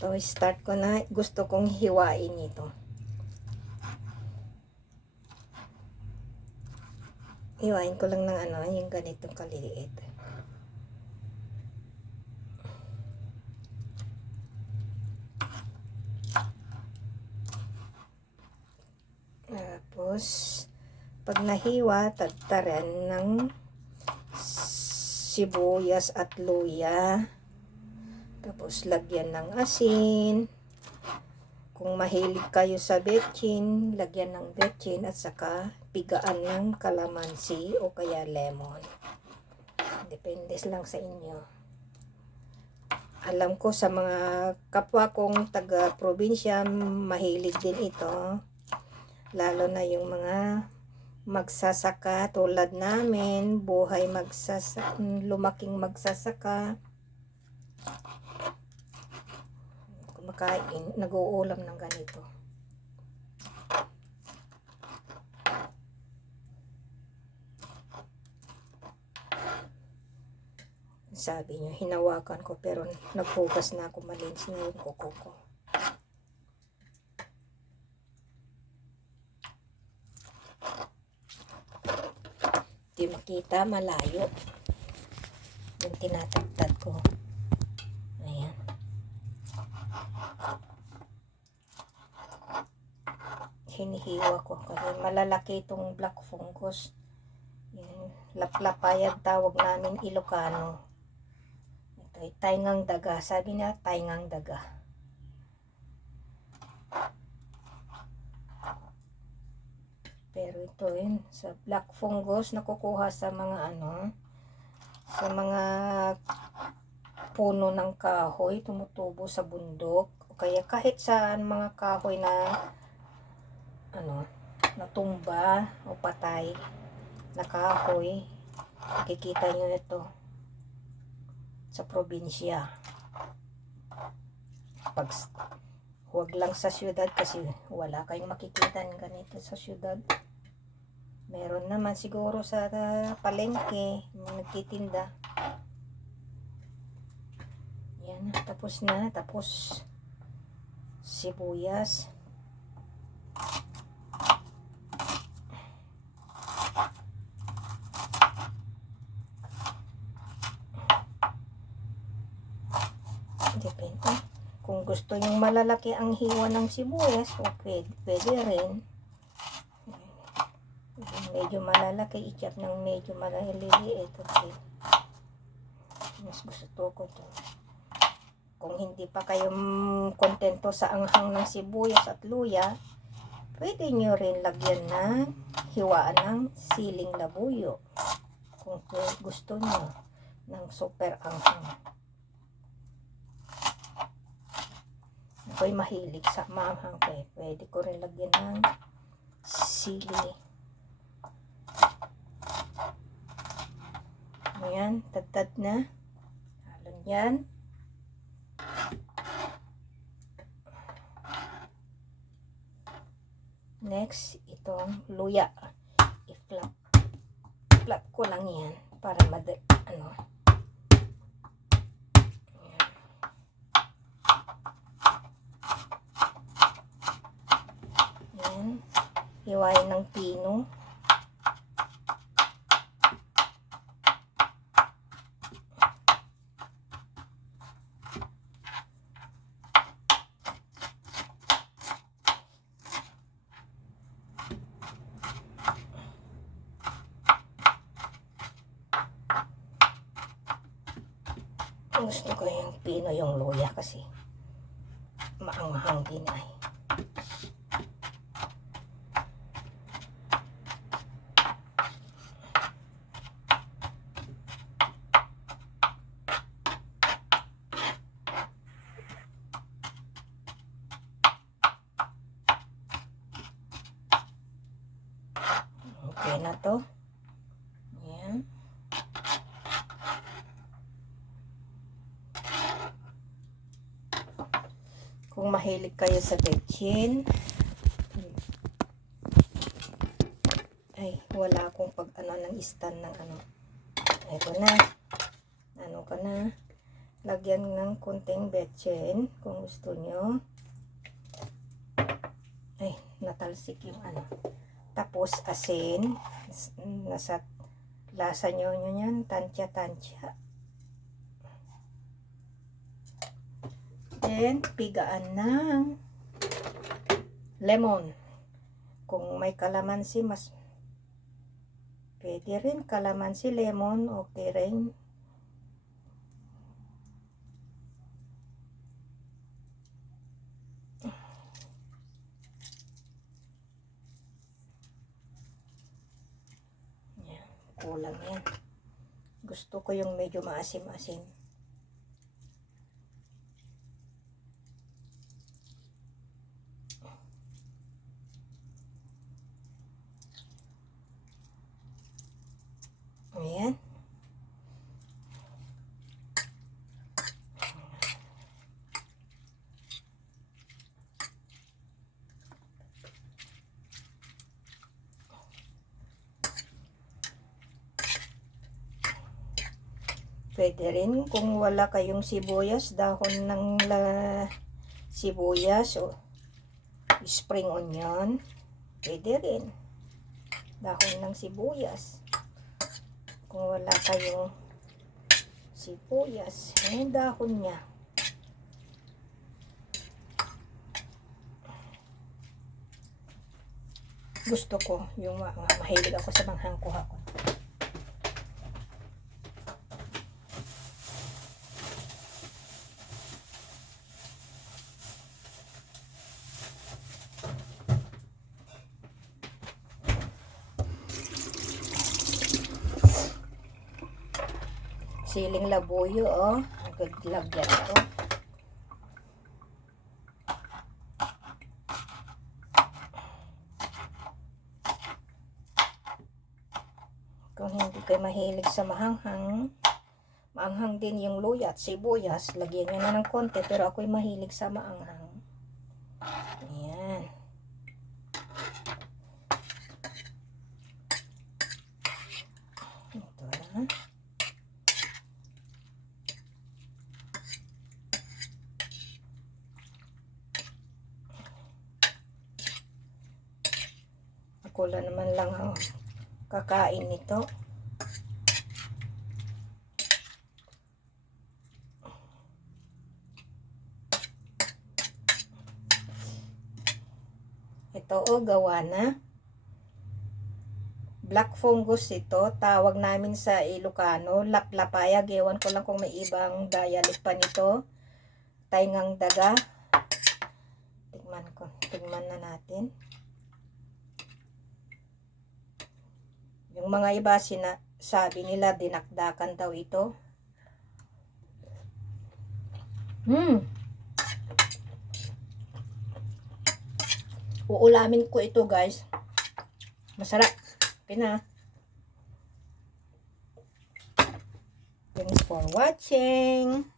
So, start ko na. Gusto kong hiwain ito. Hiwain ko lang ng yung ganitong kaliliit. Tapos, pag nahiwa, tagtaran ng sibuyas at luya. Tapos, lagyan ng asin. Kung mahilig kayo sa betchin, lagyan ng betchin at saka pigaan ng kalamansi o kaya lemon. Depende lang sa inyo. Alam ko sa mga kapwa kong taga-probinsya, mahilig din ito. Lalo na yung mga magsasaka tulad namin, buhay lumaking magsasaka. Kumakain, nag-uulam ng ganito. Sabi nyo, hinawakan ko pero naghugas na ako, malinis na yung kuko ko. Di makita, malayo yung tinatagtad ko. Ayan. Hinihiwa ko kasi malalaki itong black fungus. Yan, laplapayag tawag namin Ilocano. Ito ay taingang daga. Sabi niya, taingang daga. Pero ito yun, sa black fungus nakukuha sa mga sa mga puno ng kahoy, tumutubo sa bundok, o kaya kahit sa mga kahoy na natumba o patay na kahoy, makikita nyo ito sa probinsya. Huwag lang sa syudad kasi wala kayong makikita ng ganito sa syudad. Meron naman siguro sa palengke, nagtitinda. Yan, tapos na. Tapos sibuyas. Depende. Kung gusto yung malalaki ang hiwa ng sibuyas, okay, pwede rin. Medyo malalaki, i-chop ng medyo maliliit. Okay. Mas gusto ko to. Kung hindi pa kayo kontento sa anghang ng sibuyas at luya, pwede nyo rin lagyan ng hiwaan ng siling labuyo. Kung gusto nyo ng super anghang. Ako'y mahilig sa maanghang kaya pwede ko rin lagyan ng sili. Ayan, tagtad na. Halon yan. Next, itong luya. I-flap ko lang yan para Ayan. Hiwain ng pino. Gusto ko yung pino yung luya kasi maanghang din ay. Okay na to. Ayan. Kung mahilig kayo sa betchin, ay wala akong ng stand ng ito na. Ka na. Lagyan ng konting betchin kung gusto nyo. Ay, natalsik yung ano. Tapos asin. Nasa lasa nyo yan. Tansya-tansya. Then, pigaan ng lemon. Kung may kalamansi, mas pwede rin. Kalamansi, lemon, okay rin. Yan, kulang yan. Gusto ko yung medyo maasim-asim. Ayan. Pwede rin kung wala kayong sibuyas, dahon ng sibuyas o spring onion. Pwede rin. Dahon ng sibuyas. Kung wala kayong sibuyas, yung dahon niya. Gusto ko yung mahilig ako sa manghang-kuha ko. Siling labuyo, oh. Lagyan ito. Kung hindi kayo mahilig sa mahanghang, maanghang din yung luya at sibuyas, lagyan nyo na ng konti. Pero ako'y mahilig sa maanghang. Ayan. Ito na. Ako naman lang ang kakain nito. Ito o, gawa na. Black fungus ito. Tawag namin sa Ilocano, laplapayag. Ewan ko lang kung may ibang dialect pa nito. Taingang daga. Tingnan na natin. Yung mga iba, sabi nila dinakdakan daw ito. Uulamin ko ito, guys. Masarap. Pina. Thanks for watching.